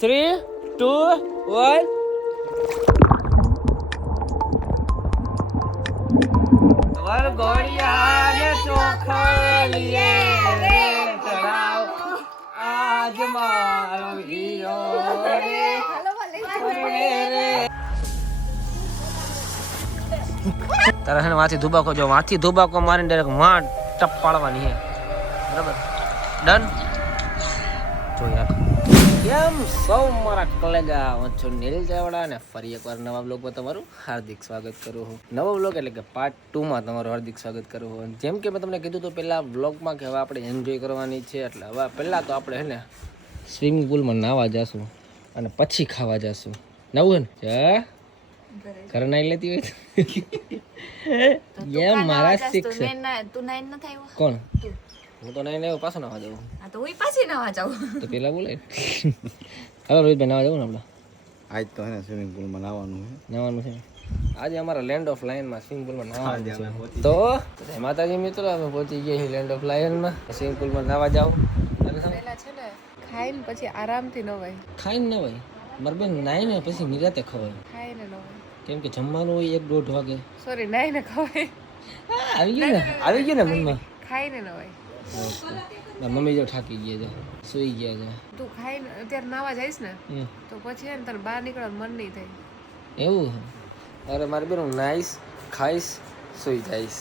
3, 2, 1. વરઘોડિયાને ચોખલીએ રે ચડાવ આજ મારો હીરો રે તારા છે ને વાંચી ધુબાકો જો વાંચી ધુબાકો મારીને ડાયરેક્ટ માં ટપ પાડવાની છે બરાબર ડન જો યાર કેમ સૌ મારા કલેગા હું છું નીલ ચાવડા અને ફરી એકવાર નવા બ્લોગમાં તમારું હાર્દિક સ્વાગત કરું છું નવો બ્લોગ એટલે કે પાર્ટ 2 માં તમારું હાર્દિક સ્વાગત કરું છું જેમ કે મેં તમને કીધું તો પહેલા બ્લોગમાં કે હવે આપણે એન્જોય કરવાની છે એટલે હવે પહેલાં તો આપણે હે ને સ્વિમિંગ પુલમાં નાહવા જશું અને પછી ખાવા જશું નવું હે ને ઘરે નાઈ લેતી હોય એમ મારા શીખશે કોણ હું તો નહીં લેવું પાછો નાવા જાઉં તો હું પાછી નાવા જાઉં તો પેલા બોલે હાલો રોહિતભાઈ નાવા જાઉં ને આપણે આજ તો હે ને સ્વિમિંગ પુલમાં નાવાનું છે આજે અમારા લેન્ડ ઓફ લાયનમાં સ્વિમિંગ પુલમાં નાવાનું છે તો જય માતાજી મિત્રો અમે પહોંચી ગયા છીએ લેન્ડ ઓફ લાયનમાં સ્વિમિંગ પુલમાં નાવા જાવ પેલા છે ને ખાઈને પછી આરામથી નવાય ખાઈને નવાય મારી બેન નાઈને પછી નિરાતે ખવાય ખાઈને નવાય કેમ કે જમવાનું હોય 1-1:30 વાગે સોરી નાઈને ખવાય આવી ગયું ને મનમાં ખાઈને નવાય મમ્મી જો થાકી ગયા છે સુઈ ગયા છે તું ખાઈને અત્યારે નાવા જઈશ ને તો પછી એને તને બહાર નીકળવાનું મન નહીં થાય એવું અરે મારી બેન હું નાઈશ ખાઈશ સુઈ જઈશ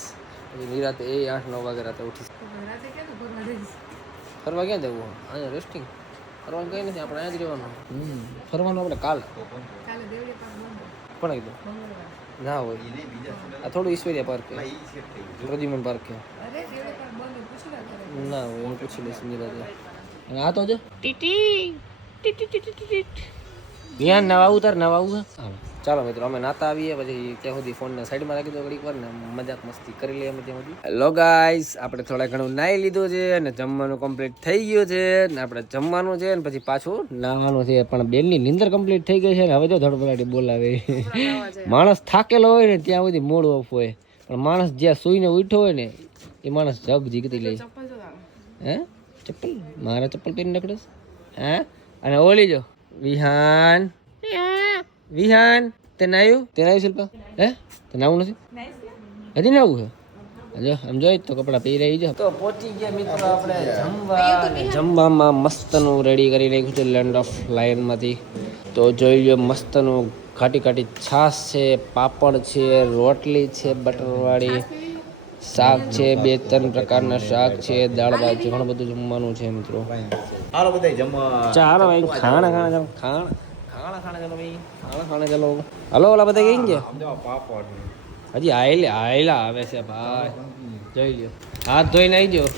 પછી નિરાતે 8-9 વાગે રાતે ઉઠીશ રાતે કેમ ફરવા જઈશ ફરવા ક્યાં જવું અહીંયા રેસ્ટિંગ ફરવાનું કંઈ નથી આપણે અહીંયા જ રહેવાનું ફરવાનું આપણે કાલે દેવળી પાક બંધ પણ કીધું ના હોય આ થોડું ઈશ્વરિયા પાર્ક છે પ્રદ્યુમન પાર્ક છે અરે દેવળી પાક બંધ પૂછી લે ના હોય હું પૂછી લઈશ નિરાતે અને આ તો જો ધ્યાન નવા ઉતાર નવા આવું ચાલો મિત્રો અમે નાતા આવીએ પછી ત્યાં સુધી ફોનને સાઈડમાં રાખી દો ઘડીક વાર ને મજાક મસ્તી કરી લઈએ અમે ત્યાં સુધી હેલો ગાઈસ આપણે થોડા ઘણું નાહી લીધું છે અને જમવાનું કમ્પ્લીટ થઈ ગયું છે ને આપણે જમવાનું છે ને પછી પાછું નાહવાનું છે પણ બેનની નીંદર કમ્પ્લીટ થઈ ગઈ છે ને હવે જો ધડપડાટી બોલાવે માણસ થાકેલો હોય ને ત્યાં સુધી મોડ ઓફ હોય પણ માણસ જ્યાં સૂઈને ઉઠ્યો હોય ને એ માણસ જબ જીગતી લે હે ચપ્પલ મારા ચપ્પલ પહેરી નકડસ હે અને ઓલી જો વિહાન તે નાયું શિલ્પા હે તે નાવું નથી હજી નાવું છે જો આમ જોઈ તો કપડાં પહેરી રહી જો તો પહોંચી ગયા મિત્રો આપણે જમવામાં મસ્તનું રેડી કરી નાખ્યું છે લેન્ડ ઓફ લાયનમાંથી તો જોઈ લો મસ્તનું ઘાટી ઘાટી છાશ છે પાપડ છે રોટલી છે બટરવાળી શાક છે 2-3 પ્રકારના શાક છે દાળ ભાત છે ઘણું બધું જમવાનું છે મિત્રો હાલો બધા જમવા ચાલો ભાઈ ખાણા ચાલો ભાઈ ખાણા ચાલો હલો ઓલા બધા કઈ ગયા સમજાવ પાપડ હજી આયલા આવે છે ભાઈ જોઈ લ્યો હાથ ધોઈને આવી ગયો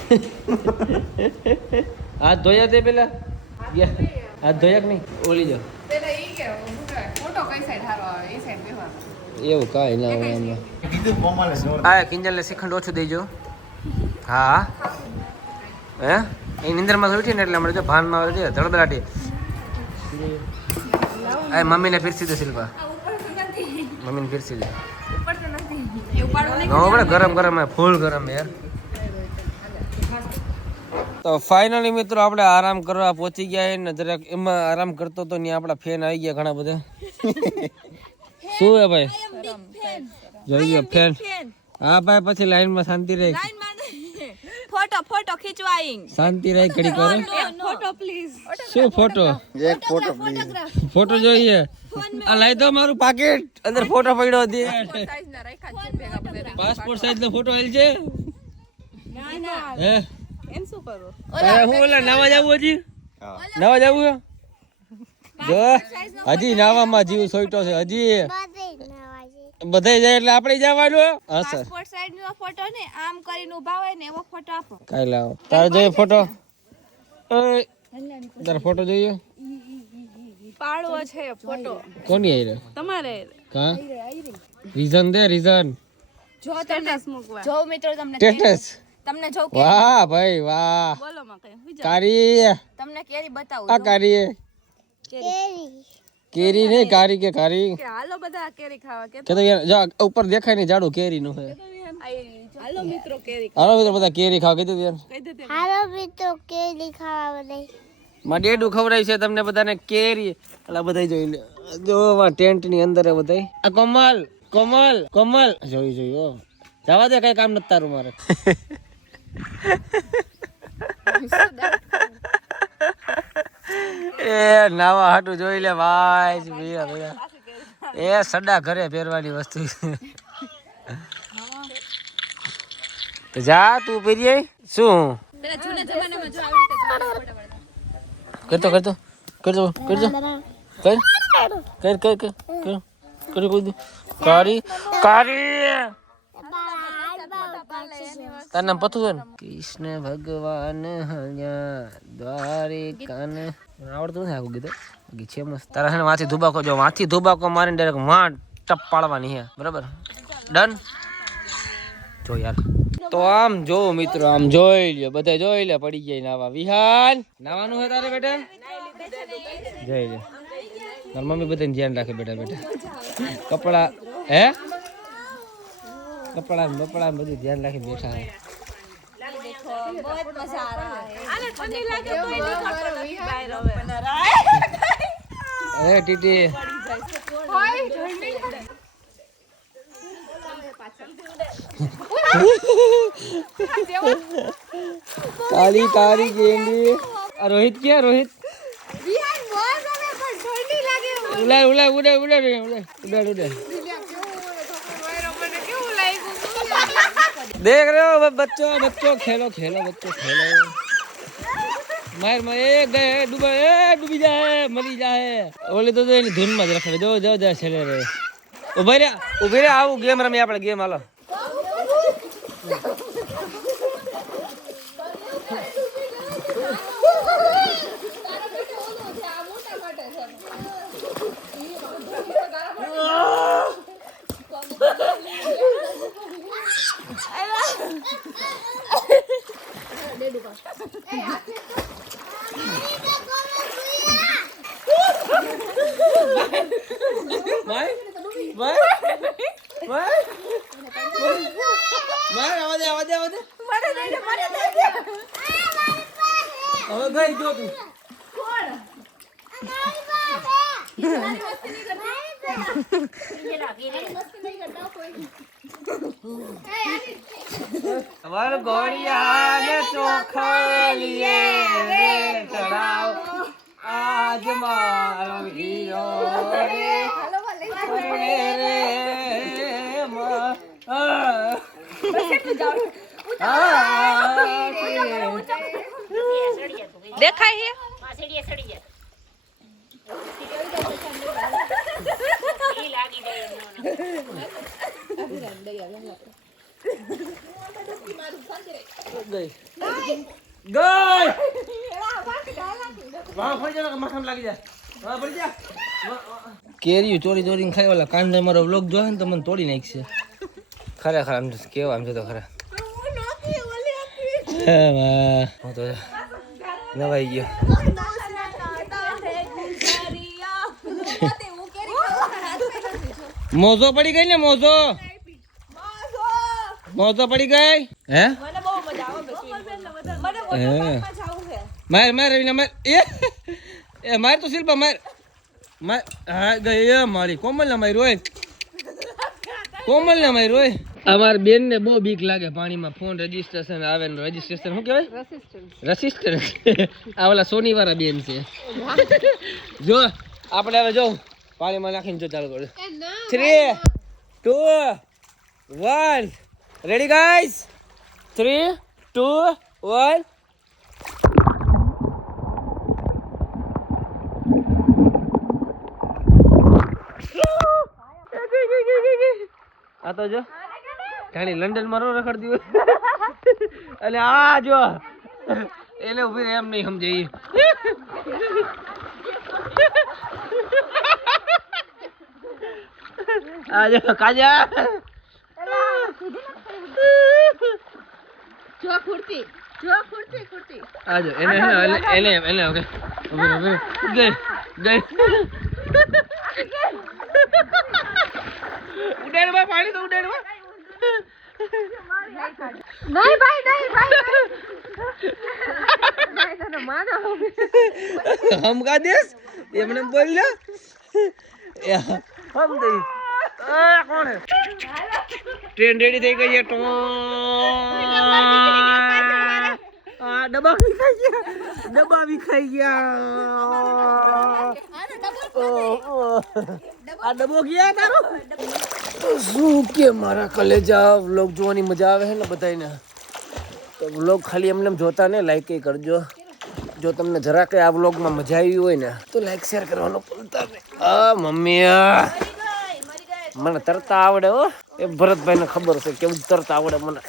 હાથ ધોયા તે પેલા હાથ ધોયા કે નહીં ઓલી જો પેલા ઈ કે ફોટો કઈ સાઈડ હારો આવે એ સાઈડ બેહવાનું એવું કાંઈ ના હોય એમાં કીધું કોમલે જોર આ કિંજલને શ્રીખંડ ઓછું દેજો હા હે એ નિંદરમાં ઉઠી ને એટલે હમણાં જો ભાનમાં આવે છે ધડધડાટી આ મમ્મીને ફીરસી દે શિલ્પા મમ્મીને ફીરસી દે ગરમ ગરમ હે ફૂલ ગરમ યાર તો ફાઇનલી મિત્રો આપણે આરામ કરવા પહોંચી ગયા ને જરાક એમાં આરામ કરતો તો ને આપણા ફેન આવી ગયા ઘણા બધા શું હે ભાઈ જોઈ ગયો ફેન હા ભાઈ પછી લાઈનમાં શાંતિ રહે ફોટો ખીચવાઈંગ શાંતિ રહે ઘડી કરે ફોટો પ્લીઝ શું ફોટો એક ફોટો પ્લીઝ ફોટો જોઈએ આ લઈ દો મારું પાકેટ અંદર ફોટો પડ્યો દે સાઈઝ ના રાખ્યા છે ભેગા બધા પાસપોર્ટ સાઈઝ નો ફોટો આલ છે ના હે એમ શું કરો અરે હું ઓલા નાવા જાવું હજી નાવા જાવું જો હજી નાવામાં જીવ સોઈટો છે હજી બધાય જાય એટલે આપણે જવાનું હા સર પાસપોર્ટ સાઈઝ નો ફોટો ને આમ કરીને ઊભા હોય ને એવો ફોટો આપો કાઈ લાવો તારે જોઈએ ફોટો તારો ફોટો જોઈએ પાડવો છે ફોટો કોની આઈ રે તમારે કા રીઝન દે રીઝન જો તમને મૂકવા જો મિત્રો તમને સ્ટેટસ તમને જો વાહ ભાઈ વાહ બોલો માં કઈ કારી તમને કેરી બતાવું આ કારી કેરી નહીં કારી કે કારી કે હાલો બધા કેરી ખાવા કે કે તો યાર જો ઉપર દેખાય ને જાડું કેરી નું છે હાલો મિત્રો કેરી હાલો મિત્રો બધા કેરી ખાવા કીધું યાર કહી દે હાલો મિત્રો કેરી ખાવા બધા માં ડેડું ખવડાય છે તમને બધાને કેરી એટલે બધા જોઈ લે જો ટેન્ટ ની અંદર બધા આ કોમલ કોમલ કોમલ જોઈ ઓ જવા દે કઈ કામ નથી તારું મારે એ નાવા હાટું જોઈ લે ભાઈ એ સડા ઘરે પહેરવાની વસ્તુ તો જા તું પહેરી શું કરતો કરતો કરતો કરજો કર કર કર કર કર કોઈ દે કારી કારી તાર નામ પથુ છે ને કૃષ્ણ ભગવાન હૈયા દ્વારિકાન આવડતું નથી આખું ગીત ગીત છે મસ્ત તારા છે ને માથી ધુબાકો જો માથી ધુબાકો મારીને ડાયરેક્ટ માં ટપ પાડવાની છે બરાબર ડન જો યાર તો આમ જો મિત્રો આમ જોઈ લ્યો બધા જોઈ લે પડી જાય નાવા વિહાન નાવાનું હે તારે બેટા જોઈ લે મારી મમ્મી બધાને ધ્યાન રાખે બેટા બેટા કપડા હે કપડા બપડા બધું ધ્યાન રાખી બેઠા હે એ ટીટી काली काली गेंडी रोहित क्या रोहित उड़ा उड़ा उड़ा उड़ा उड़ा उड़ा उड़ा देख रहे हो बच्चों बच्चों खेलो खेलो बच्चों खेलो मार मार ए गए डूबी जाए मरी जाए ओले तो धुन में रखे जो जो जो चले रहे उभे रे आવું गेम रमी આપણે गेम હાલો वर गोड़िया ने चोखा लिए रे चढ़ाओ आज मारो हीरो रे रे દેખાય હે કેરી ચોરી ચોરીને ખાઈ વાળા કાંદા મારો વ્લોગ જોહે ને તો મને તોડી નાખશે ખરેખર આમ કેવા આમ છે તો ખરા હું તો નવાઈ ગયો મોજો પડી ગઈ ને મોજો મોજો પડી ગઈ હે માર માર રવિના માર એ માર તો શિલ્પા માર માર હા ગઈ મારી કોમલ ના મારી રોય કોમલ ના મારી રોય અમાર બેન ને બહુ બીક લાગે પાણીમાં ફોન રજીસ્ટ્રેશન આવે ને રજીસ્ટ્રેશન શું કહેવાય રજીસ્ટ્રેશન આ ઓલા સોની વાળા બેન છે જો આપણે હવે જો પાણીમાં નાખીને જો ચાલુ કરો 3 2 1 રેડી ગાઈસ 3 2 1 આ તો જો જાણી લંડન માં રો રખડ દીધું એટલે આ જો એને ઉભી રહે એમ નહીં સમજે આ જો કાજા જો ખુરતી આ જો એને એને ઓકે ઉભી ગઈ ઉડાડવા પાણી તો ઉડાડવા નહીં ભાઈ તને માનો હમ કા દેશ એમને બોલ લે હમ દઈ કોણ હે ટ્રેન રેડી થઈ ગઈ છે આ ડબ્બા વિખાઈ ગયા આ ડબ્બો ગયા તારો શું કે મારા કલેજા વ્લોગ જોવાની મજા આવે છે ને બધાને તો વ્લોગ ખાલી એમને જોતા ને લાઈક કરજો જો તમને જરા કે આ વ્લોગમાં મજા આવી હોય ને તો લાઈક શેર કરવાનું ભૂલતા નહીં આ મમ્મી મને તરતા આવડે હો એ ભરતભાઈને ખબર છે કેવું તરતા આવડે મને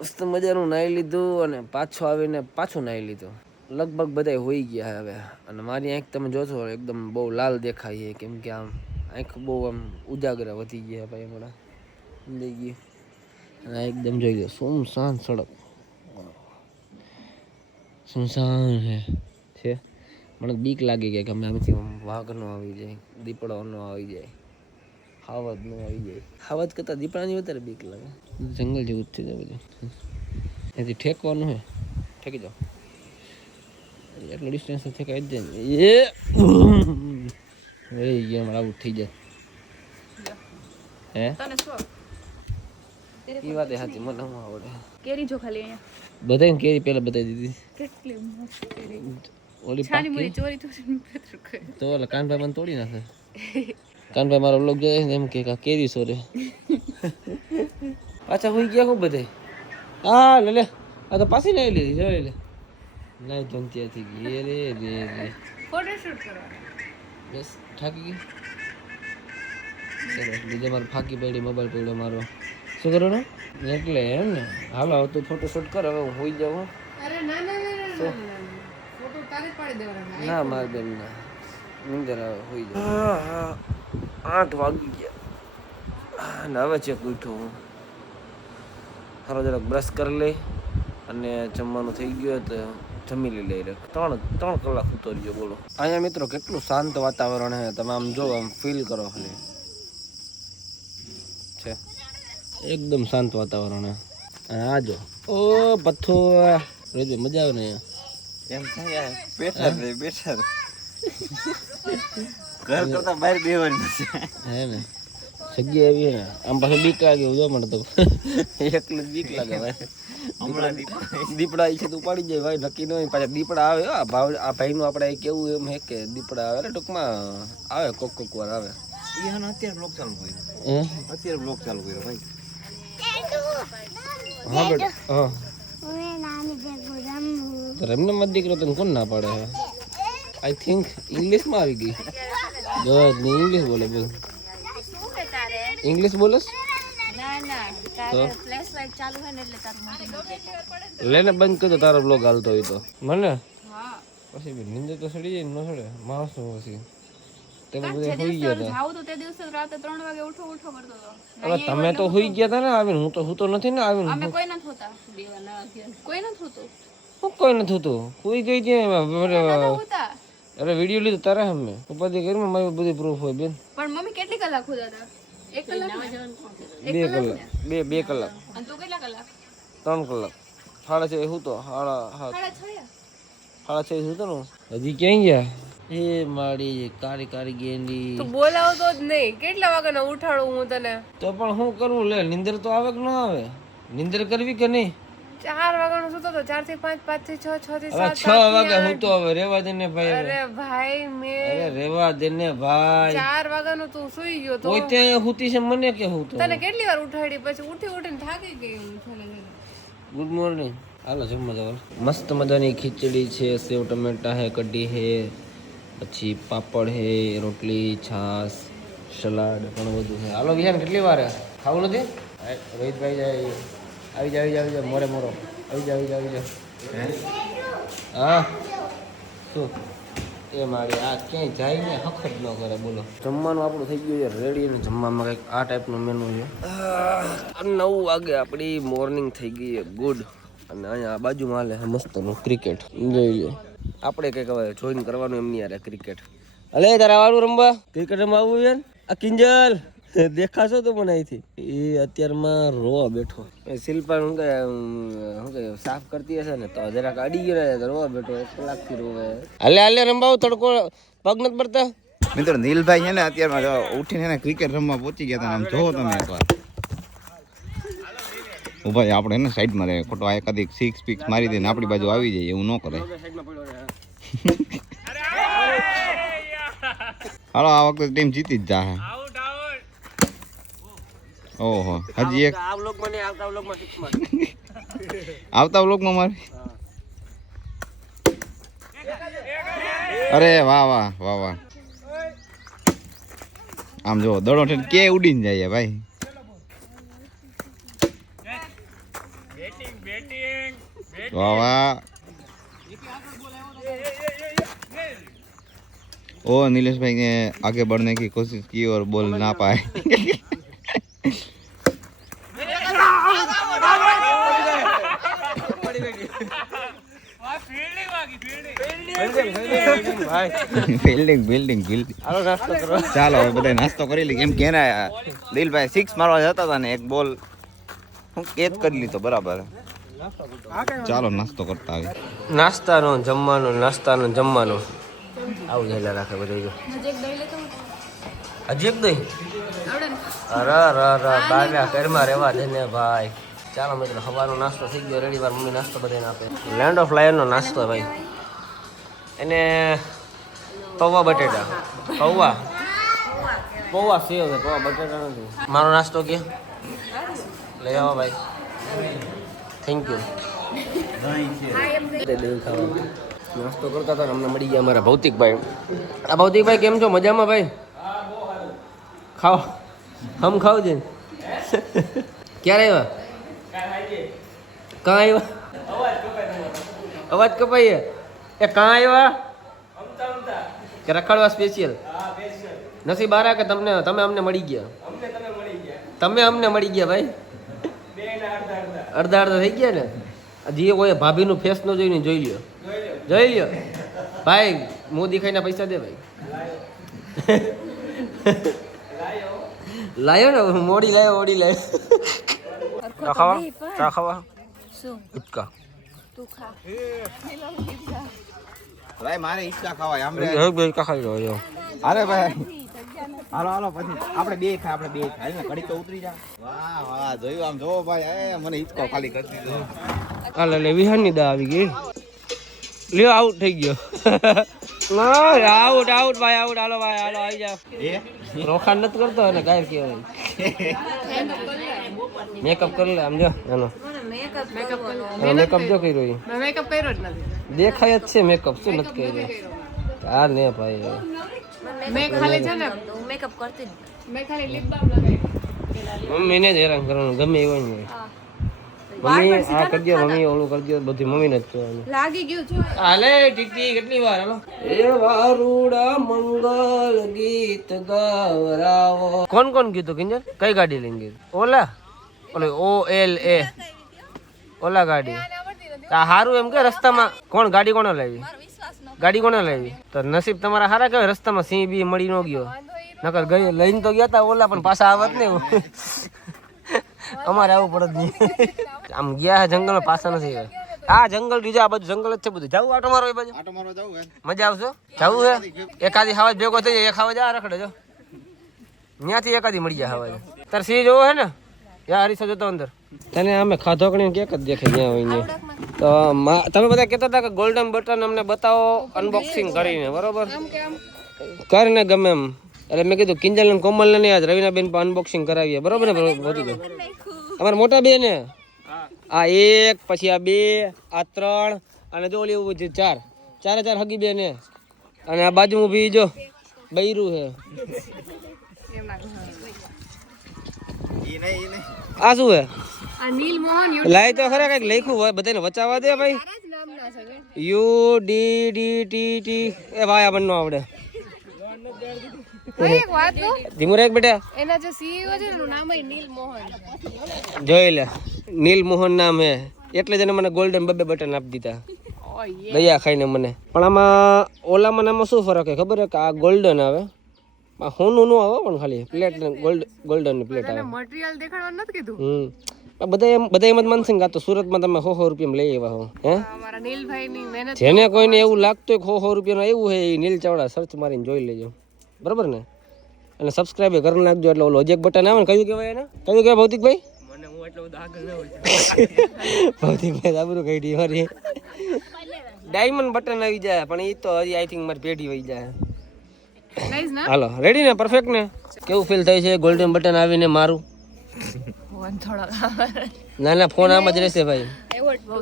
મસ્ત મજાનું નાહી લીધું અને પાછો આવીને પાછું નાહી લીધું લગભગ બધા હોઈ ગયા હવે અને મારી આંખ તમે જોશો એકદમ બહુ લાલ દેખાય કેમ કે આમ આંખ બહુ આમ ઉજાગરા વધી ગયા ભાઈ હમણાં સમજાઈ ગઈ અને એકદમ જોઈ લો સુમસાન સડક સુમસાન છે મને બીક લાગી ગયા કે અમે આમથી વાઘનો આવી જાય દીપડાનો આવી જાય હાવજનો આવી જાય હાવજ કરતાં દીપડાની વધારે બીક લાગે જંગલ જેવું જ છે બધું એથી ઠેકવાનું હે ઠેકી જાઓ એટલું ડિસ્ટન્સ ઠેકાઈ જ જાય ને એ ગેમ આવું થઈ જાય હે એ વાત સાચી મને હું આવડે કેરી જો ખાલી અહીંયા બધાને કેરી પહેલા બતાવી દીધી કેટલી મસ્ત કેરી ઓલી છાની મુરી ચોરી તો તો ઓલા કાનભાઈ મને તોડી નાખે કાનભાઈ મારો વ્લોગ જોયે ને એમ કે આ કેરી સોરે પાછા હોઈ ગયા હું બધે હા લે આ તો પાછી નહીં લીધી જોઈ લે નહીં જમતી ગઈ રે રે રે ફોટોશૂટ કરવા બસ થાકી ગઈ ચલો બીજે મારે ફાકી પડી મોબાઈલ પડ્યો મારો શું કરવાનું એટલે એમ ને હાલો તું ફોટોશૂટ કર હવે હું હોઈ જાઉં અરે ના ફોટો તારે પાડી દેવાનો ના મારી બેન ના નીંદર આવે હોઈ જાઉં 8 વાગી ગયા અને હવે ચેક ઉઠો હું સારો જરાક બ્રશ કરી લઈ અને જમવાનું થઈ ગયું તો જમી લઈ રાખ 3 કલાક ઉતો રહ્યો બોલો અહીંયા મિત્રો કેટલું શાંત વાતાવરણ છે તમે આમ જો આમ ફીલ કરો ખાલી છે એકદમ શાંત વાતાવરણ છે અને આ જો ઓ પથ્થો રોજ મજા આવે ને એમ થાય બેઠા ઘર કરતા બહાર બેવાનું છે હે ને જગ્યા એવી ને આમ પાછું બીક લાગે જો મને તો એકલું જ બીક લાગે ભાઈ હમણાં દીપડા છે તું પડી જાય ભાઈ નક્કી ન હોય પાછા દીપડા આવે આ ભાઈનું આપણે કેવું એમ હે કે દીપડા આવે એટલે ટૂંકમાં આવે કોક વાર આવે અત્યારે બ્લોગ ચાલુ કર્યો હે અત્યારે બ્લોગ ચાલુ કર્યો ભાઈ હા બેટા હા તો રમને મત દીકરો તને કોણ ના પાડે છે આઈ થિંક ઇંગ્લિશમાં આવી ગઈ જો ઇંગ્લિશ બોલે બોલ ઇંગ્લિશ બોલસ તો લેને બંધ કરજો તારો બ્લોગ હાલતો હોય તો મને પછી નિંદર તો સડી જાય ન સડે માણસ પછી તે બધા હોઈ ગયા હતા જાવ તો તે દિવસે રાતે 3 વાગે ઉઠો કરતો હતો હવે તમે તો હોઈ ગયા હતા ને આવીને હું તો નથી ને આવીને અમે કોઈ નથી હોતા દેવાના કોઈ નથી હોતું હું કોઈ નથી હોતું હોઈ ગઈ ત્યાં હોતા અરે વિડીયો લીધો તારે અમે ઉપાધિ કરી મારી બધી પ્રૂફ હોય બેન પણ મમ્મી કેટલી કલાક હોતા હતા 1 કલાક 2 કલાક અને તું કેટલા કલાક 3 કલાક 6:30 હું તો 6:30 હું તો હજી ક્યાં ગયા એ મારી કારી ગેંડી તું બોલાવતો જ નહીં કેટલા વાગ્યાનો ઉઠાડું હું તને તો પણ શું કરવું લે નિંદર તો આવે કે ન આવે નિંદર કરવી કે નહીં 4 વાગ્યાનો સુતો તો 4 થી 5 5 થી 6 6 થી 7 6 વાગ્યા હું તો હવે રેવા દે ને ભાઈ અરે ભાઈ મેં અરે રેવા દે ને ભાઈ 4 વાગ્યાનો તું સુઈ ગયો તો કોઈ ત્યાં હુતી છે મને કે હું તો તને કેટલી વાર ઉઠાડી પછી ઉઠીને થાકી ગઈ હું છેલ્લે ગુડ મોર્નિંગ હાલો જમવા જાવ મસ્ત મજાની ખીચડી છે સેવ ટમેટા હે કઢી હે પછી પાપડ હે રોટલી છાસ સલાડ ઘણું બધું છે હાલો વિહાન કેટલી વાર ખાવું નથી રોહિતભાઈ જાય આવી જાવ મોરે મોરો આવી જાવ હા શું એ મારી આ ક્યાંય જાય ને હખત ન કરે બોલો જમવાનું આપણું થઈ ગયું છે રેડી અને જમવામાં કંઈક આ ટાઈપનું મેનુ છે 9 વાગે આપણી મોર્નિંગ થઈ ગઈ છે ગુડ અને અહીંયા બાજુમાં હાલે મસ્તનું ક્રિકેટ જોઈ લો આપણે કંઈક હવે જોઈન કરવાનું એમની યાર ક્રિકેટ અલે તારા વાળું રમવા ક્રિકેટ રમવા આવવું છે આ કિંજલ દેખાશો તો મને અહીંથી એ અત્યારમાં રોવા બેઠો શિલ્પા શું કે સાફ કરતી હશે ને તો જરાક અડી ગયો રહે તો રોવા બેઠો 1 કલાકથી રોવે. હાલે હાલે રંબાવ તડકો પગ નથી પડતા. મિત્રો નીલભાઈ છે ને અત્યારમાં ઉઠીને એને ક્રિકેટ રમવા પહોંચી ગયા હતા. આમ જોવો તમે એકવાર ભાઈ આપણે એને સાઈડમાં રહે ખોટો એકાદી 6 પિક્સ મારી દઈને આપણી બાજુ આવી જાય એવું ન કરે. હાલો આ વખતે ટીમ જીતી જ જાહે. ઓહો હજી એક આ વ્લોગમાં ને આવતા વ્લોગમાં ટિક માર. આવતા વ્લોગમાં મારી. અરે વાહ વાહ વાહ વાહ. આમ જો દડો ઠેઠ કે ઉડીને જાય ભાઈ. વાહ વાહ. ओ नीलेश भाई ने आगे बढ़ने की कोशिश की और बॉल ना पाए. Fielding fielding fielding. ચાલો હવે બધા નાસ્તો કરી લઈએ. એમ કે દિલભાઈ 6 મારવા જતા હતા ને એક બોલ હું કેચ કરી લીધો બરાબર. ચાલો નાસ્તો કરતા આવી. નાસ્તાનો જમવાનું આવું જઈલા રાખે બધું. હજી એક દહીં બાગા ઘરમાં રહેવા દે ને ભાઈ. ચાલો મિત્રો સવારનો નાસ્તો થઈ ગયો રેડી. વાર મમ્મી નાસ્તો બધાને આપે. લેન્ડ ઓફ લાયનનો નાસ્તો ભાઈ. એને પૌવા બટેટા પૌવા સેવ છે પૌવા બટેટા નથી. મારો નાસ્તો કે લઈ આવો ભાઈ. Thank you. નાસ્તો કરતા હતા અમને મળી ગયા અમારા ભૌતિકભાઈ. આ ભૌતિકભાઈ કેમ છો? મજામાં ભાઈ? ખાઓ હમ ખાવ છે. ક્યારે આવ્યા? કાં આવ્યા? અવાજ કપાઈ એ કાં આવ્યા કે રખડવા સ્પેશિયલ? નસીબ આરા કે તમે અમને મળી ગયા. તમે અમને મળી ગયા ભાઈ. અડધા થઈ ગયા ને. હજી કોઈ ભાભીનું ફેસ ન જોઈને જોઈ લ્યો ભાઈ. મોદી ખાઈને પૈસા દે ભાઈ. લાયો ને મોડી લાયો. ચા ખાવા હિચકા ભાઈ મારે ઈચ્છા ખાવાય આમ રે. ખાઈ લો. અરે ભાઈ હાલો પછી આપણે બે ખાય ને કડી તો ઉતરી જા. વાહ વાહ જોયું આમ જોવો ભાઈ. મને હિચકો ખાલી કરી દીધો. હાલ લે વિહારની દા આવી ગઈ. લ્યો આઉટ થઈ ગયો. આઉટ ભાઈ આઉટ. હાલો ભાઈ હાલો આવી જાવ. રોખાણ નથી કરતો અને ગાયર કહેવાય. મેકઅપ કરી લે આમ જો એનો મેકઅપ જો કર્યો. મેકઅપ કર્યો જ નથી. દેખાય જ છે મેકઅપ. શું નથી કર્યો? હા ને ભાઈ મેં ખાલી છે ને મેકઅપ કરતી જ. મેં ખાલી લિપ બામ લગાવી. મમ્મીને જ હેરાન કરવાનું ગમે એવું નહીં. મમ્મી આ કરજો મમ્મી ઓલું કરજો બધી મમ્મીને જ કહેવાનું. લાગી ગયું છે. હાલે ટીટી કેટલી વાર હાલો. એ વારુડા મંગલ ગીત ગાવરાવો. કોણ ગીતું કિંજલ? કઈ ગાડી લઈને ગયું? ઓલા OLA ઓલા ગાડી. આ હારું એમ કે રસ્તામાં કોણ ગાડી કોને લાવી? તો નસીબ તમારા હારા કહેવાય રસ્તામાં સિંહ બી મળી ન ગયો. નકર ગઈ લઈને તો ગયા તા ઓલા પણ પાછા આવત ને. અમારે આવું પડે જ નહીં. આમ ગયા જંગલમાં પાછા નથી. આ જંગલ બીજા આ બાજુ જંગલ જ છે બધું. જાવું આટો મારો એ બાજુ? મજા આવશે? જાવું હે? એકાદી હવા ભેગો થઈ જાય. એક હવા જા રખડે જો ત્યાંથી એકાદી મળી જાય હવા. તાર સિંહ જોવો હે ને? યા હરીસો જતો અંદર. તને અમે ખાધો કણી કેક જ દેખે ત્યાં હોય ને. તો તમે બધા કહેતા હતા કે ગોલ્ડન બટન અમને બતાવો અનબોક્સિંગ કરીને. બરોબર કરીને ગમે એમ. એટલે મેં કીધું કિંજલ ને કોમલ ને આજ રવિનાબેન પર અનબોક્સિંગ કરાવીએ. બરોબર ને? અમારા મોટા બે ને આ 1 પછી આ 2 આ 3 અને જો ઓલી એવું છે 4 હગી બે ને. અને આ બાજુ ઊભી જો બૈરું છે. આ શું હે? આ નીલ મોહન લાઈ તો ખરા કઈક લખ્યું હોય બધાને વચાવવા દે ભાઈ. UDDTT એ ભાઈ આ બનનો આવડે. એક વાત કહું? ધીમું રાખ બેટા. એના જે CEO છે એનું નામ નીલ મોહન. જોઈ લે નીલ મોહન નામ હે એટલે જ એને મને ગોલ્ડન 2 બટન આપી દીધા. દયા ખાઈને મને. પણ આમાં ઓલામાં નામાં શું ફરક હે ખબર હે? કે આ ગોલ્ડન આવે હોનું નો આવે પણ ખાલી પ્લેટ ગોલ્ડન પ્લેટ આવે મટીરિયલ દેખાડવાનું નથી કીધું. બધા એમ જ માનશે કે આ તો સુરતમાં તમે 100 રૂપિયા લઈ આવ્યા હો હે અમારા નીલભાઈ ની મહેનત. જેને કોઈને એવું લાગતું હોય કે 100 રૂપિયાનું એવું હોય એ નીલ ચાવડા સર્ચ મારીને જોઈ લેજો બરાબર ને અને સબસ્ક્રાઇબ કરી નાખજો એટલે ઓલો એક બટન આવે ને કયું કહેવાય એને કયું કહેવાય ભૌતિકભાઈ ભૌતિકભાઈ આબરૂ કાઢી મારી ડાયમંડ બટન આવી જાય પણ એ તો હજી આઈ થિંક મારી પેઢી વહી જાય ગાઈઝ ના હાલો રેડી ને પરફેક્ટ ને કેવું ફીલ થાય છે ગોલ્ડન બટન આવીને મારું ના ના ફોન આમ જ રહેશે ભાઈ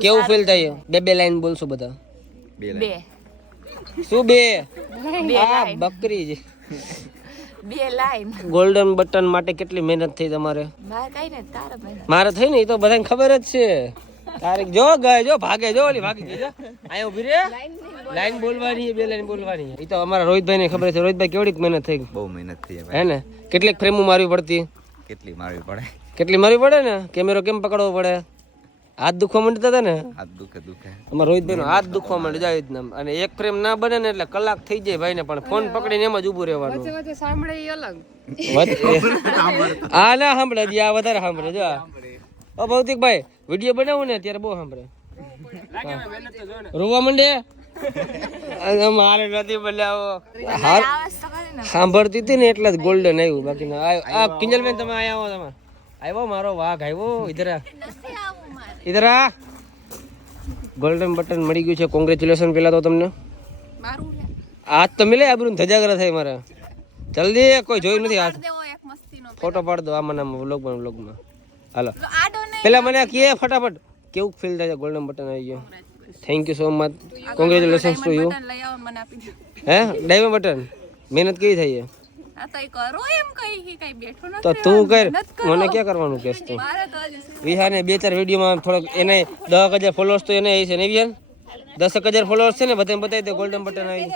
કેવું ફીલ થાય બે લાઈન બોલશો બધા બે શું બે આ બકરી છે બે લાઈન ગોલ્ડન બટન માટે કેટલી મહેનત થઈ તમારે મારે કઈ ને તારા ભાઈ મારે થઈ ને એ તો બધાને ખબર જ છે તારે જો ગયે જો ભાગે જો ઓલી ભાગી ગઈ જો આયો ઉભી રે લાઈન બોલવાની બે લાઈન બોલવાની એ તો અમારા રોહિતભાઈ ને ખબર છે રોહિતભાઈ કેવડી મહેનત થઈ બહુ મહેનત થઈ હે ને કેટલીક ફ્રેમો મારવી પડતી કેટલી મારવી પડે કેટલી મારવી પડે ને કેમેરો કેમ પકડવો પડે હાથ દુખવા માંડતા હતા ને હાથ દુખે અમારા રોહિતભાઈ નો હાથ દુખવા માંડી જાય જ ને અને એક ફ્રેમ ના બને ને એટલે કલાક થઈ જાય ભાઈ ને પણ ફોન પકડીને એમ જ ઊભું રહેવાનું વચ્ચે વચ્ચે સાંભળે ઈ અલગ. આ ના સાંભળે જી આ વધારે સાંભળે જો ઓ ભૌતિકભાઈ વિડીયો બનાવું ને ત્યારે બહુ સાંભળે રોવા માંડે મારે નથી બોલાવો સાંભળતી હતી ને એટલે જ ગોલ્ડન આવ્યું બાકી આ કિંજલબેન તમે આયા આવો તમે આવ્યો મારો વાઘ આવ્યો ઇધર આ ગોલ્ડન બટન મળી ગયું છે કોંગ્રેચ્યુલેશન પેલા તો તમને મારું આજ તો મિલે આબરૂ ધજાગરા થાય મારે જલ્દી કોઈ જોયું નથી હાથ દેવો એક મસ્તીનો ફોટો પાડ દો આમાં વ્લોગમાં હાલો આડો નહીં પેલા મને કે ફટાફટ કેવું ફીલ થાય છે ગોલ્ડન બટન આવી ગયું thank you so much congratulations to you લઈ આવો મને આપી દો હે ડાયમંડ બટન મહેનત કેવી થઈ છે આ તો કરો એમ કઈ કઈ બેઠો નથી તો તું કર મને ક્યાં કરવાનું કેસ તું મારે તો હજી વિહાને 2-4 વિડીયોમાં થોડોક એને 10,000 ફોલોઅર્સ તો એને છે ને વિહાન 10,000 ફોલોઅર્સ છે ને બધાને બતાવી દે ગોલ્ડન બટન આવી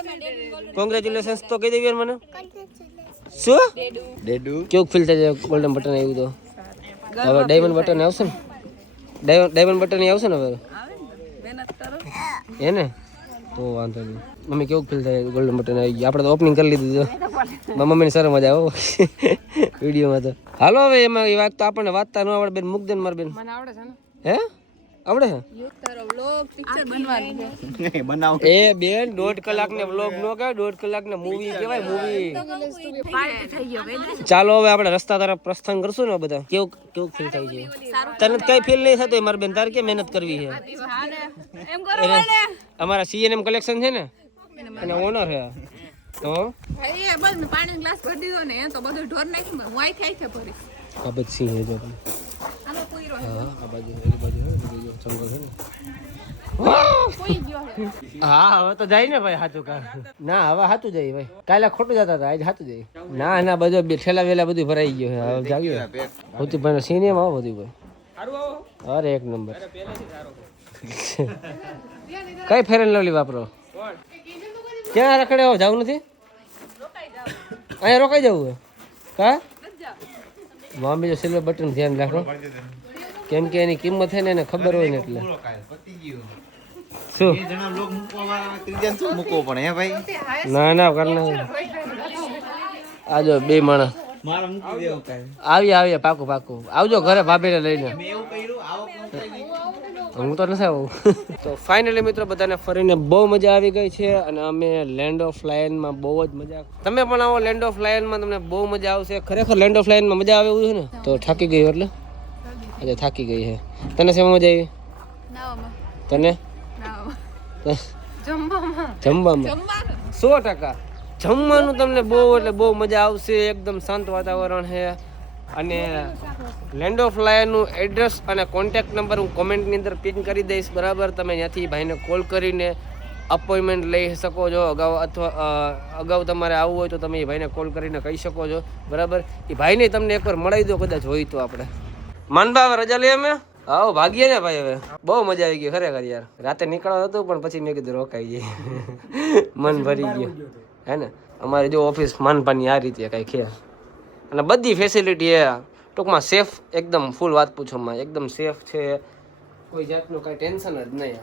કોંગ્રેચ્યુલેશન્સ તો કહી દે વિહાન મને શું ડેડુ કેવું ફીલ થાય છે ગોલ્ડન બટન આવ્યું તો હવે ડાયમંડ બટન આવશે ને ડાયમંડ બટન આવશે ને હવે મહેનત કરો એને તો વાંધો નહીં મમ્મી કેવું ફીલ થાય ગોલ્ડન બટન આવી ગયું આપણે તો ઓપનિંગ કરી લીધું છે મમ્મીને સરસ મજા આવો વિડીયોમાં તો હાલો હવે એમાં એ વાત તો આપણને વાંચતા ન આવડે બેન મૂક દે ને મારી બેન મને આવડે છે ને. હે આવડે છે યુથ તારો વ્લોગ પિક્ચર બનવાનું છે બનાવ એ બેન 1.5 કલાકને વ્લોગ નો કહેવાય 1.5 કલાકને મૂવી કહેવાય મૂવી પાર્ટી થઈ ગયો ભાઈ ચાલો હવે આપણે રસ્તા તરફ પ્રસ્થાન કરશું ને બધા કેવું ફીલ થાય છે તને કઈ ફીલ નહીં થતું મારી બેન તારે કે મહેનત કરવી છે એમ કરો વાલે અમારા સીએનએમ કલેક્શન છે ને અને ઓનર છે તો ભાઈ એ બસ મેં પાણી ગ્લાસ ભરી દીધો ને એ તો બધું ઢોર નાખી હું આઈ થઈ ભરી આ બધ સિંહ છે જો આનો કોઈ રો હા આ બાજુ એ બાજુ જંગલ છે ને કોઈ ગયો હે હા હવે તો જાય ને ભાઈ સાચું કા ના હવે સાચું જાય ભાઈ કાલે ખોટું જતા હતા આજે સાચું જાય ના બધું બે ઠેલા વેલા બધું ભરાઈ ગયું હવે જાગ્યું હોતી ભાઈ સિનેમ આવો બધું ભાઈ અરે એક નંબર કઈ ફેર એન્ડ લવલી વાપરો ક્યાં રખડે આવો જવું નથી અહીંયા રોકાઈ જવું હે કા મમ્મી જો સિલ્વર બટન ધ્યાન રાખો કેમ કે એની કિંમત છે ને એને ખબર હોય ને એટલે શું મૂકવો પડે હે ભાઈ ના કરના આજો બે માણસ મારા મૂકી દેવું કાઈ આવીએ પાકું આવજો ઘરે ભાભીને લઈને મેં એવું કર્યું આવક હું તો નથી આવું તો ફાઇનલી મિત્રો બધાને ફરીને બહુ મજા આવી ગઈ છે અને અમે લેન્ડ ઓફ લાયનમાં બહુ જ મજા તમે પણ આવો લેન્ડ ઓફ લાયનમાં તમને બહુ મજા આવશે ખરેખર લેન્ડ ઓફ લાયનમાં મજા આવે એવું છે ને તો થાકી ગઈ એટલે આજે થાકી ગઈ છે તને શેમાં મજા આવી નાવામાં તને નાવામાં જમવામાં જમવામાં જમવાનું 100% જમવાનું તમને બહુ એટલે બહુ મજા આવશે એકદમ શાંત વાતાવરણ છે અને લેન્ડ ઓફ લાયનનું એડ્રેસ અને કોન્ટેક્ટ નંબર હું કોમેન્ટની અંદર પિન કરી દઈશ બરાબર તમે ત્યાંથી ભાઈને કોલ કરીને અપોઇન્ટમેન્ટ લઈ શકો છો અગાઉ તમારે આવવું હોય તો તમે એ ભાઈને કોલ કરીને કહી શકો છો બરાબર એ ભાઈને તમને એકવાર મળી દો કદાચ હોય તો આપણે માનભા હવે રજા લઈએ અમે આવો ભાગીએ ને ભાઈ હવે બહુ મજા આવી ગઈ ખરેખર યાર રાતે નીકળવાનું હતું પણ પછી મેં કીધું રોકાઈ જઈએ મન ભરી ગયું હે ને અમારી જો ઓફિસ માનપાની આ રીતે કાંઈ છે અને બધી ફેસિલિટી છે ટૂંકમાં સેફ એકદમ ફૂલ વાત પૂછોમાં એકદમ સેફ છે કોઈ જાતનું કાંઈ ટેન્શન જ નહીં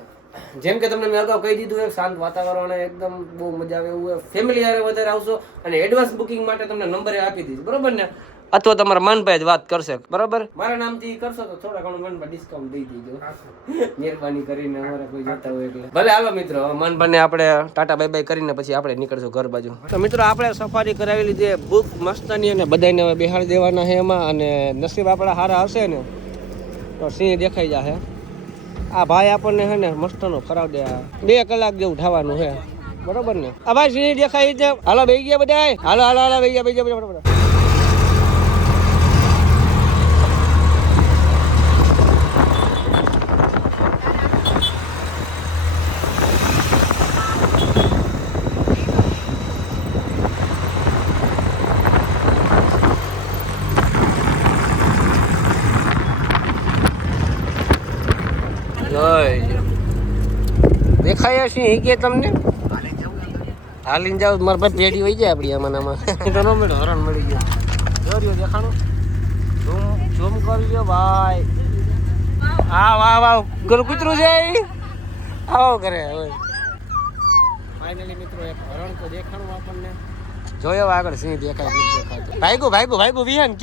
જેમ કે તમને મેં અગાઉ કહી દીધું એક શાંત વાતાવરણ એકદમ બહુ મજા આવે એવું ફેમિલી હારે વધારે આવશો અને એડવાન્સ બુકિંગ માટે તમને નંબર આપી દીધું બરોબર ને અથવા તમારા મનભાઈ જ વાત કરશે બરાબર મારા નામથી કરશો તો થોડા ઘણું મનમાં ડિસ્કાઉન્ટ દઈ દીજો મહેરબાની કરીને અમારે કોઈ જોતા હોય એટલે ભલે હાલો મિત્રો મનભાઈને આપણે ટાટા બાય બાય કરીને પછી આપણે નીકળશું ઘર બાજુ તો મિત્રો આપણે સફારી કરાવી લીધી બુક મસ્તની અને બધાને હવે બેહાડી દેવાના છે એમાં અને નસીબ આપણા સારા હશે ને તો સિંહ દેખાઈ જશે આ ભાઈ આપણને છે ને મસ્તનો ખરાબ દે 2 કલાક જેવું થવાનું છે બરોબર ને આ ભાઈ સિંહ દેખાઈ છે હાલો બેસી ગયા બધા હાલો હાલો હાલો બેસી ગયા બરોબર દેખાય છે કે તમને હાલીને જાવ મારા ભાઈ પેઢી હોય જાય આપણી આમાં તો ન મળ્યો હરણ મળી ગયો જોર્યો દેખાણું ઝૂમ કરજો ભાઈ હા વાહ વાહ ઘર કૂતરું છે આવો કરે હવે ફાઇનલી મિત્રો એક હરણ તો દેખાણું આપણને જોયો આગળ સિંહ દેખાય ભાઈગું વિહાન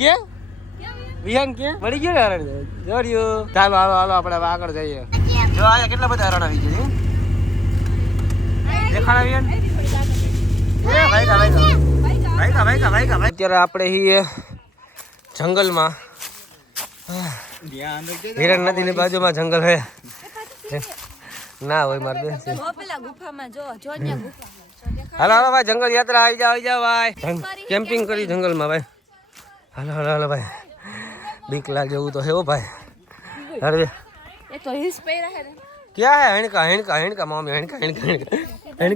કે મળી ગયો ને હરણ જોર્યો ચાલો હાલો હાલો આપણે અત્યારે આપણે છીએ જંગલમાં હિરણ નદીની બાજુમાં જંગલ છે ના હોય મારે હાલો હાલો ભાઈ જંગલ યાત્રા આવી જાવ ભાઈ કેમ્પિંગ કરી જંગલમાં ભાઈ હાલો હાલો હાલો ભાઈ બીક લાગે એવું તો હે ભાઈ અરે क्या है हणका मम्मी हणका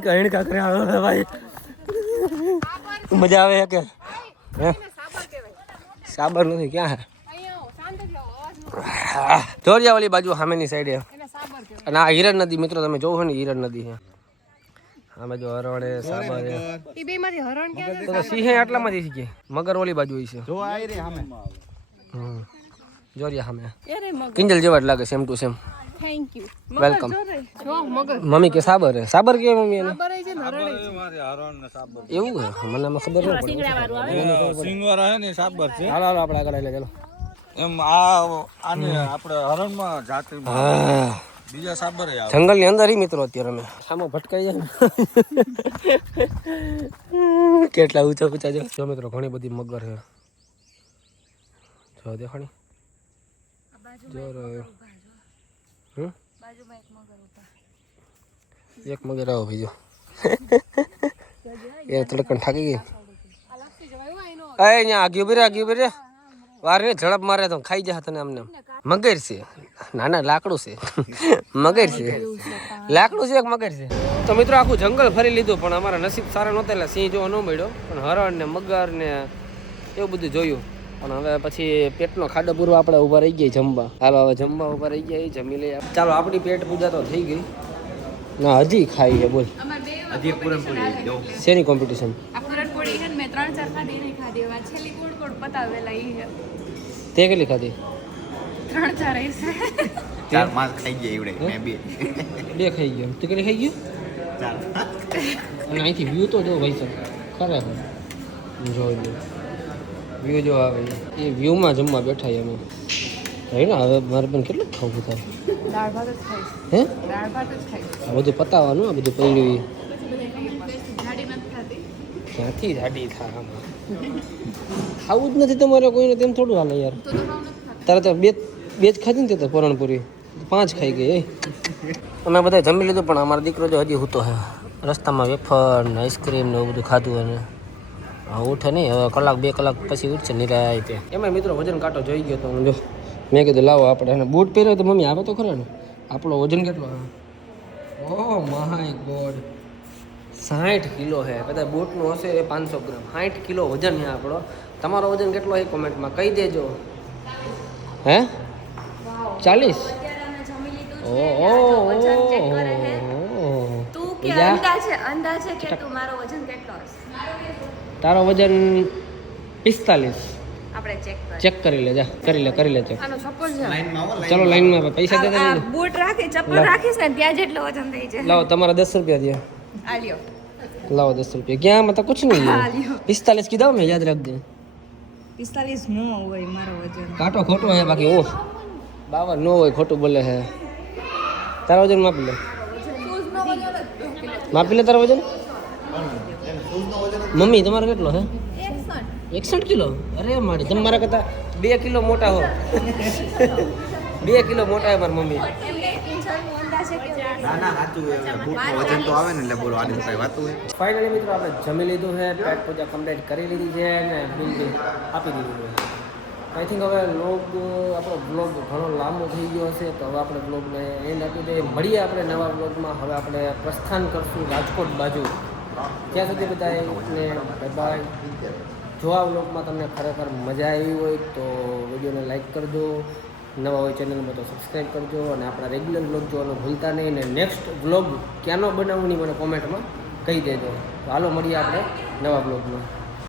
करे भाई मजा आवे के साबर नहीं क्या है जोरिया वाली बाजू सामेनी साइड है અને આ હિરણ નદી મિત્રો તમે જોવો છો ને હિરણ નદી છે આ બાજુ હરણ છે સાબર છે ઈ બે માંથી હરણ ક્યાં તો સિંહ આટલામાંથી શીખે મગર ઓલી બાજુ છે જો આઈ રે સામે જોરિયા સામે કિંજલ જેવા જ લાગે same to same thank you welcome જો મગર મમ્મી કે સાબર છે સાબર કે મમ્મી એને બરાબર છે ને હરણ એવું છે મને આમાં ખબર ન પડી સિંગવારા હે ને સાબર છે હાલો હાલો આપણે આગળ લઈ ચાલો એમ આને આપણે હરણમાં જાતિ હા બીજા સાબર આવે જંગલની અંદર હી મિત્રો અત્યારે અમે સામો ભટકાઈ જાય કેટલા ઊંચા ઊંચા જો મિત્રો ઘણી બધી મગર છે જો દેખાણી જો એક મગર આવો બીજો એ તડકન થાકી ગઈ અહીંયા આગી ઉભી રે વારે ઝડપ મારે તો ખાઈ જાય તને અમને મગર છે ના લાકડું છે મગર છે લાકડું છે એક મગર છે તો મિત્રો આખું જંગલ ફરી લીધું પણ અમારા નસીબ સારા નહોતા એટલે સિંહ જોવા ન મળ્યો પણ હરણ ને મગર ને એવું બધું જોયું પણ હવે પછી પેટનો ખાડો પૂરો આપણે ઊભા રહી ગયા જમવા હાલો હવે જમવા ઊભા રહી ગયા જમી લઈએ ચાલો આપણી પેટ પૂજા તો થઈ ગઈ ના હજી ખાઈ છે બોલ હજી પૂરણપૂરી જો શેની કોમ્પિટિશન આ પૂરણપોળી છે ને મેં 3-4 ખાધી નહીં ખાધી એવા છેલ્લી કોડ પતાવેલા ઈ છે તે કેટલી ખાધી 3-4 છે 4 માસ ખાઈ ગયા એવડે મે બે ખાઈ ગયો તું કેટલી ખાઈ ગયો 4 અને અહીંથી વ્યૂ તો જો ભાઈ સર ખરેખર જોઈ લો વ્યૂ જો આવે એ વ્યૂમાં જમવા બેઠા અમે હે ને હવે મારે પણ કેટલું ખાવું થાય દાળ ભાત જ ખાઈશ હે દાળ ભાત જ ખાઈશ આ બધું પતાવવાનું આ બધું પડ્યું જાડી નથી ખાતી ક્યાંથી જાડી થાય આમાં ખાવું જ નથી તમારે કોઈને તેમ થોડું હાલે યાર તો ભાવ નથી ખાતી તારે તો બે જ ખાધી ને તે તો પૂરણપુરી 5 ખાઈ ગઈ અમે બધા જમી લીધું પણ અમારો દીકરો જો હજી હૂતો હે રસ્તામાં વેફર ને આઈસ્ક્રીમ ને એવું બધું ખાધું અને ઉઠે નહીં હવે કલાક 2 કલાક પછી ઉઠશે નિરાય તે એમાં મિત્રો વજન કાંટો જોઈ ગયો તો હું જો મેં કીધું લાવો આપણે એને બૂટ પહેર્યો તો મમ્મી આવે તો ખરા ને આપણો વજન કેટલો આવે ઓહ માય ગોડ 60 કિલો છે કદાચ બૂટનું હશે એ 500 ગ્રામ 60 કિલો વજન છે આપણો તમારો વજન કેટલો છે કોમેન્ટમાં કહી દેજો હે 40 તું કે અંદાજે કે તું મારો વજન કેટલો હશે તારો વજન 45 આ આપણે ચેક ચેક કરી લે જા કરી લે ચેક આનો ચપ્પલ છે ચલો લાઈનમાં પૈસા દે આ બૂટ રાખી ચપ્પલ રાખીશ ને ત્યાં જેટલો વજન થઈ જાય લાવો તમારા 10 રૂપિયા દે આ લ્યો લાવો 10 રૂપિયા क्या मतलब कुछ नहीं हाँ, है लियो। 45 की दाव में याद रख दे 45 નો હોય મારો વજન काटो खोटो है बाकी ओ 52 नो હોય ખોટું બોલે है તારા વજન માપી લે માપી લે તારા વજન મમ્મી તમારો કેટલો છે 61 કિલો અરે મારી તમારા કરતા 2 કિલો મોટા હો 2 કિલો મોટા હે મારી મમ્મી ના ના સાચું બૂટનું વજન તો આવે ને એટલે બોલો આની તો કઈ વાતું હોય ફાઇનલી મિત્રો આપણે જમી લીધું છે પેટ પૂજા કમ્પ્લીટ કરી લીધી છે અને બિલ બિલ આપી દીધું છે આઈ થિંક હવે આપણો બ્લોગ ઘણો લાંબો થઈ ગયો હશે તો હવે આપણે બ્લોગને એન્ડ આપી દઈએ મળીએ આપણે નવા બ્લોગમાં હવે આપણે પ્રસ્થાન કરશું રાજકોટ બાજુ ત્યાં સુધી બધાને બાય બાય જો આ બ્લોગમાં તમને ખરેખર મજા આવી હોય તો વિડીયોને લાઈક કરજો નવા હોય ચેનલમાં તો સબસ્ક્રાઈબ કરજો અને આપણા રેગ્યુલર બ્લોગ જોવાનું ભૂલતા નહીં અને નેક્સ્ટ બ્લોગ ક્યાંનો બનાવવાની મને કોમેન્ટમાં કહી દેજો તો હાલો મળીએ આપણે નવા બ્લોગમાં